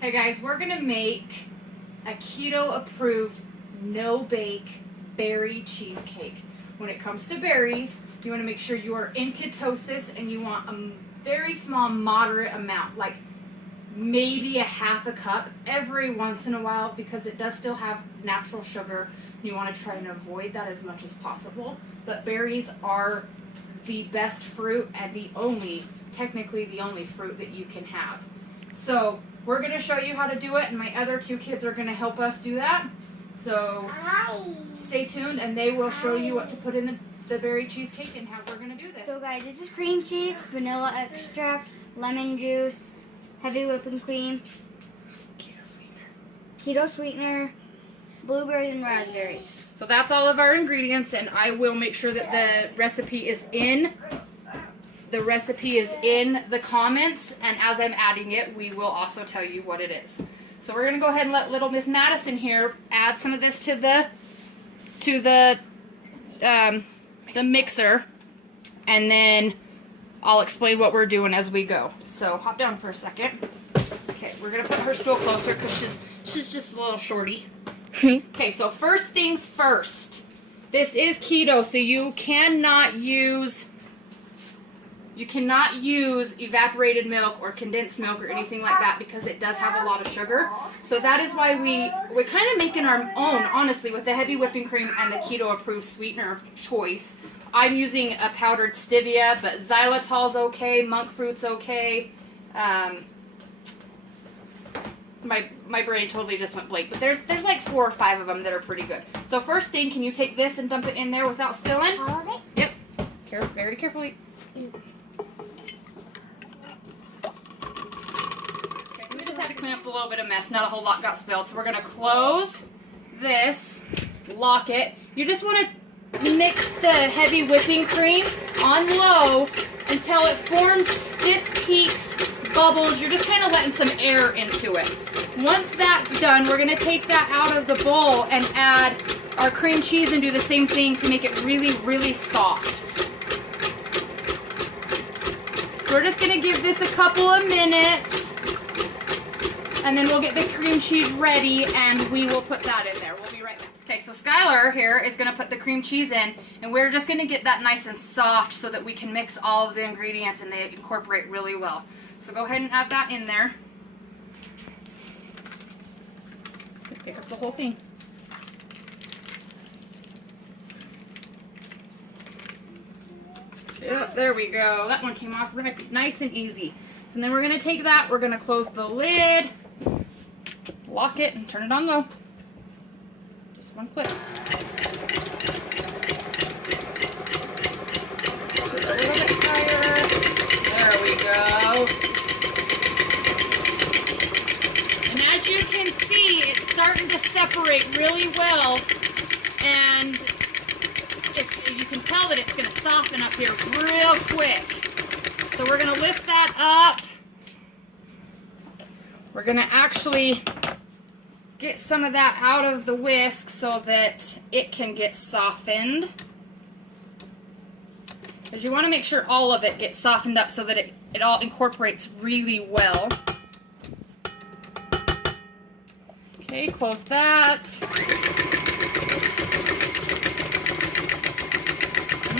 Hey guys, we're gonna make a keto approved no bake berry cheesecake. When it comes to berries, you want to make sure you are in ketosis and you want a very small moderate amount, like maybe a half a cup every once in a while, because it does still have natural sugar. You want to try and avoid that as much as possible. But berries are the best fruit and technically the only fruit that you can have. So we're going to show you how to do it, and my other two kids are going to help us do that. So stay tuned, and they will show you what to put in the berry cheesecake and how we're going to do this. So guys, this is cream cheese, vanilla extract, lemon juice, heavy whipping cream, keto sweetener, blueberries, and raspberries. So that's all of our ingredients, and I will make sure that the recipe is in the comments, and as I'm adding it, we will also tell you what it is. So we're gonna go ahead and let little Miss Madison here add some of this to the mixer, and then I'll explain what we're doing as we go. So hop down for a second. Okay, we're gonna put her stool closer because she's just a little shorty. Okay, so first things first. This is keto, so you cannot use evaporated milk or condensed milk or anything like that, because it does have a lot of sugar. So that is why we're kind of making our own, honestly, with the heavy whipping cream and the keto approved sweetener of choice. I'm using a powdered stevia, but xylitol's okay, monk fruit's okay. My brain totally just went blank, but there's like 4 or 5 of them that are pretty good. So first thing, can you take this and dump it in there without spilling? All of Yep. it? Very carefully. Okay, so we just had to clean up a little bit of mess. Not a whole lot got spilled. So we're gonna close this, lock it. You just want to mix the heavy whipping cream on low until it forms stiff peaks, bubbles. You're just kind of letting some air into it. Once that's done, we're going to take that out of the bowl and add our cream cheese and do the same thing to make it really, really soft. So we're just going to give this a couple of minutes, and then we'll get the cream cheese ready and we will put that in there. We'll be right back. Okay, so Skylar here is going to put the cream cheese in, and we're just going to get that nice and soft so that we can mix all of the ingredients and they incorporate really well. So go ahead and add that in there. Pick up the whole thing. Yep, there we go. That one came off right, nice and easy. So then we're going to take that, we're going to close the lid, lock it, and turn it on low. Just one click. A little bit higher. There we go. And as you can see, it's starting to separate really well, and you can tell that it's going to soften up here real quick. So we're going to lift that up. We're going to actually get some of that out of the whisk so that it can get softened. Because you want to make sure all of it gets softened up so that it all incorporates really well. Okay, close that.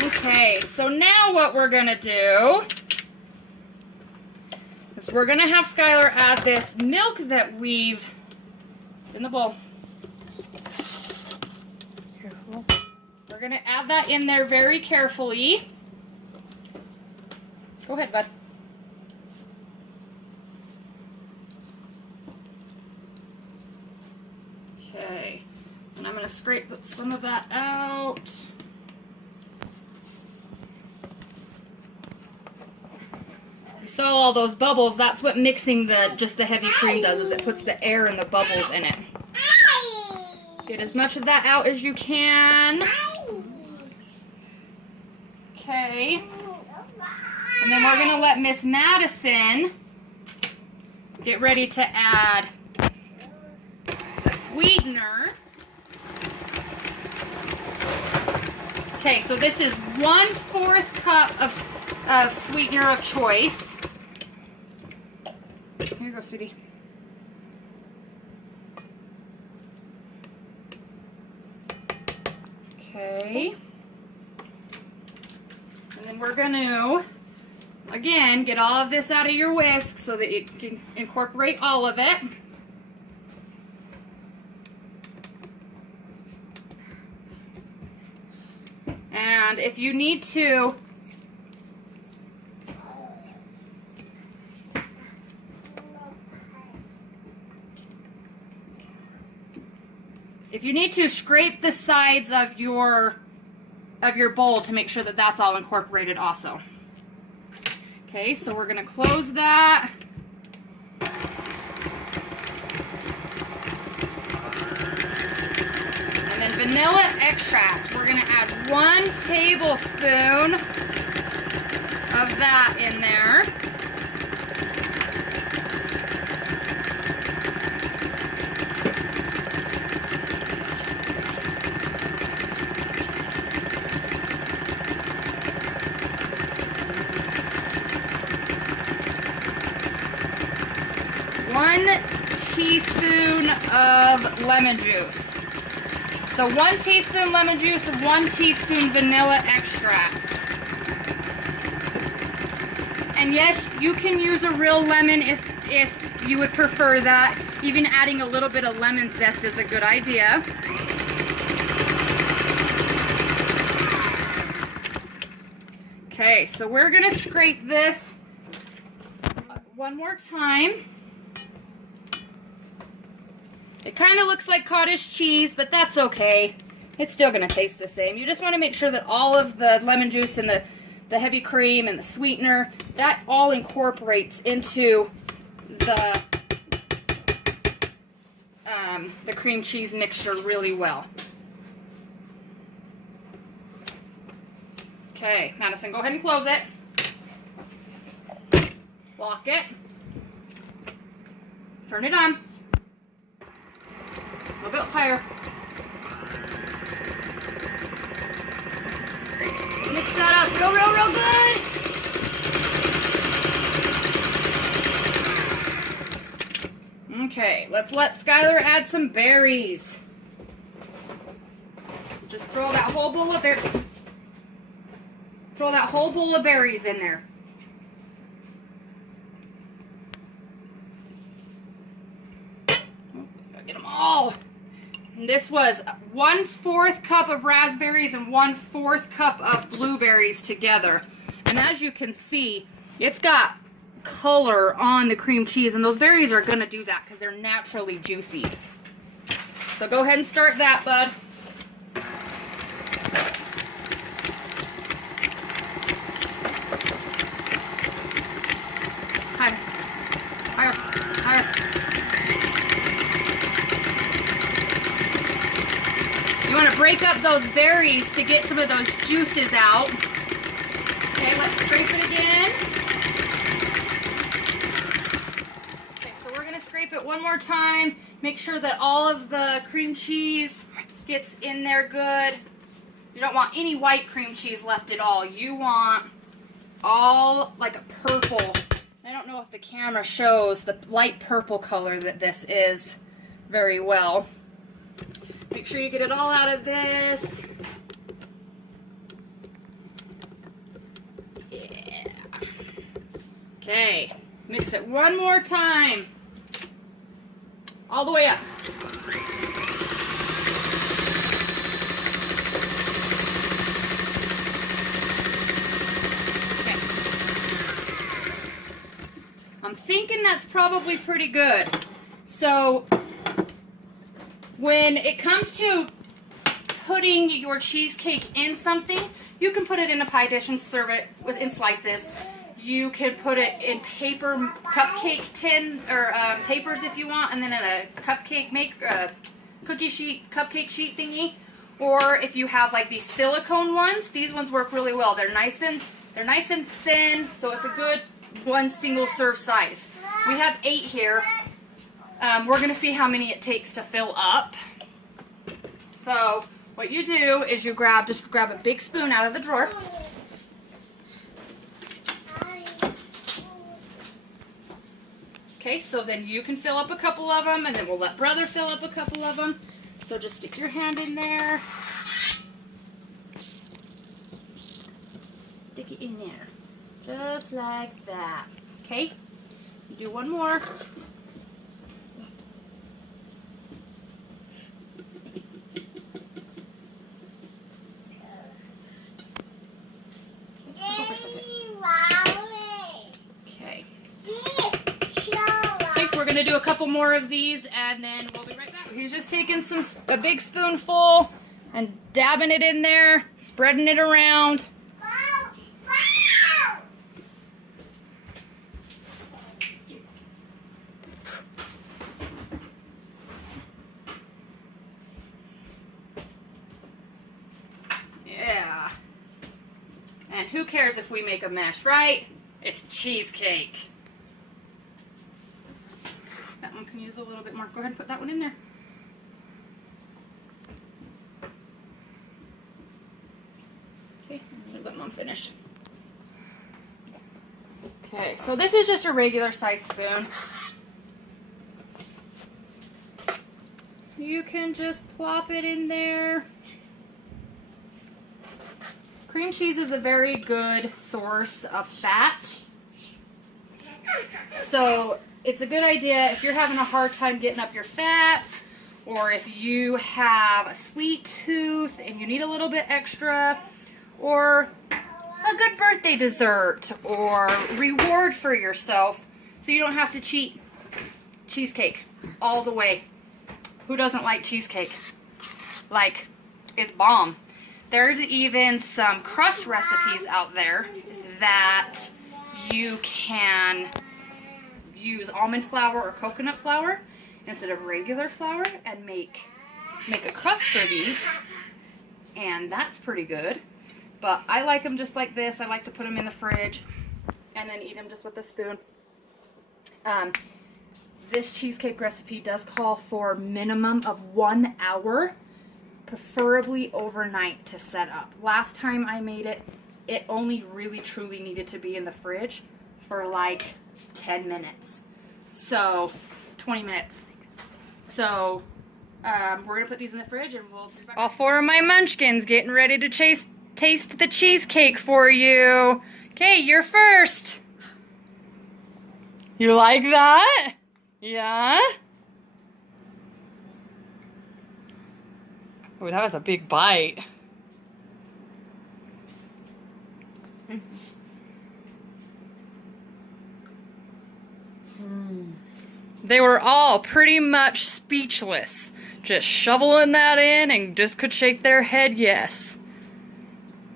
Okay, so now what we're going to do is we're going to have Skylar add this milk that it's in the bowl. Careful. We're going to add that in there very carefully. Go ahead, bud. Okay, and I'm going to scrape some of that out. You saw all those bubbles. That's what mixing just the heavy cream does, is it puts the air and the bubbles in it. Get as much of that out as you can. Okay. And then we're going to let Miss Madison get ready to add the sweetener. Okay, so this is 1/4 cup of sweetener of choice. Here you go, sweetie. Okay. And then we're going to, again, get all of this out of your whisk so that you can incorporate all of it. And if you need to, scrape the sides of your bowl to make sure that that's all incorporated also. Okay, so we're going to close that. And then vanilla extract. We're going to add 1 tablespoon of that in there. Teaspoon of lemon juice. So 1 teaspoon lemon juice and 1 teaspoon vanilla extract. And yes, you can use a real lemon if you would prefer that. Even adding a little bit of lemon zest is a good idea. Okay, so we're gonna scrape this one more time. It kind of looks like cottage cheese, but that's okay. It's still going to taste the same. You just want to make sure that all of the lemon juice and the heavy cream and the sweetener, that all incorporates into the cream cheese mixture really well. Okay, Madison, go ahead and close it. Lock it. Turn it on. A little bit higher. Mix that up real good. Okay, let's let Skylar add some berries. Just throw that whole bowl of berries in there. Get them all. And this was 1/4 cup of raspberries and 1/4 cup of blueberries together. And as you can see, it's got color on the cream cheese, and those berries are going to do that because they're naturally juicy. So go ahead and start that, bud. Higher. Higher. Higher. You want to break up those berries to get some of those juices out. Okay, let's scrape it again. Okay, so we're going to scrape it one more time. Make sure that all of the cream cheese gets in there good. You don't want any white cream cheese left at all. You want all like a purple. I don't know if the camera shows the light purple color that this is very well. Make sure you get it all out of this. Yeah. Okay, mix it one more time. All the way up. Okay. I'm thinking that's probably pretty good. So, when it comes to putting your cheesecake in something, you can put it in a pie dish and serve it in slices. You can put it in paper cupcake tin or papers if you want, and then in a cupcake cookie sheet, cupcake sheet thingy. Or if you have like these silicone ones, these ones work really well. They're nice and thin, so it's a good one single serve size. We have 8 here. We're going to see how many it takes to fill up. So what you do is you just grab a big spoon out of the drawer. Okay, so then you can fill up a couple of them, and then we'll let brother fill up a couple of them. So just stick your hand in there. in there. Just like that. Okay? Do one more. Okay. I think we're gonna do a couple more of these and then we'll be right back. He's just taking a big spoonful and dabbing it in there, spreading it around. Yeah. And who cares if we make a mess, right? It's cheesecake. That one can use a little bit more. Go ahead and put that one in there. Okay, I'm gonna let Mom finish. Okay, so this is just a regular size spoon. You can just plop it in there. Cream cheese is a very good source of fat. So it's a good idea if you're having a hard time getting up your fats, or if you have a sweet tooth and you need a little bit extra, or a good birthday dessert or reward for yourself so you don't have to cheat. Cheesecake all the way. Who doesn't like cheesecake? Like, it's bomb. There's even some crust recipes out there that you can use almond flour or coconut flour instead of regular flour and make a crust for these, and that's pretty good. But I like them just like this. I like to put them in the fridge and then eat them just with a spoon. This cheesecake recipe does call for a minimum of 1 hour, preferably overnight, to set up. Last time I made it, it only really truly needed to be in the fridge for like 10 minutes. So 20 minutes. So we're gonna put these in the fridge and we'll be back. All 4 of my munchkins getting ready to taste the cheesecake for you. Okay, you're first. You like that? Yeah? Oh, that was a big bite. They were all pretty much speechless, just shoveling that in and just could shake their head yes.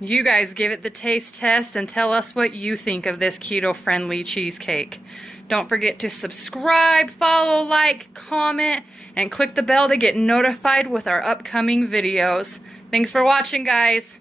You guys give it the taste test and tell us what you think of this keto-friendly cheesecake. Don't forget to subscribe, follow, like, comment, and click the bell to get notified with our upcoming videos. Thanks for watching, guys.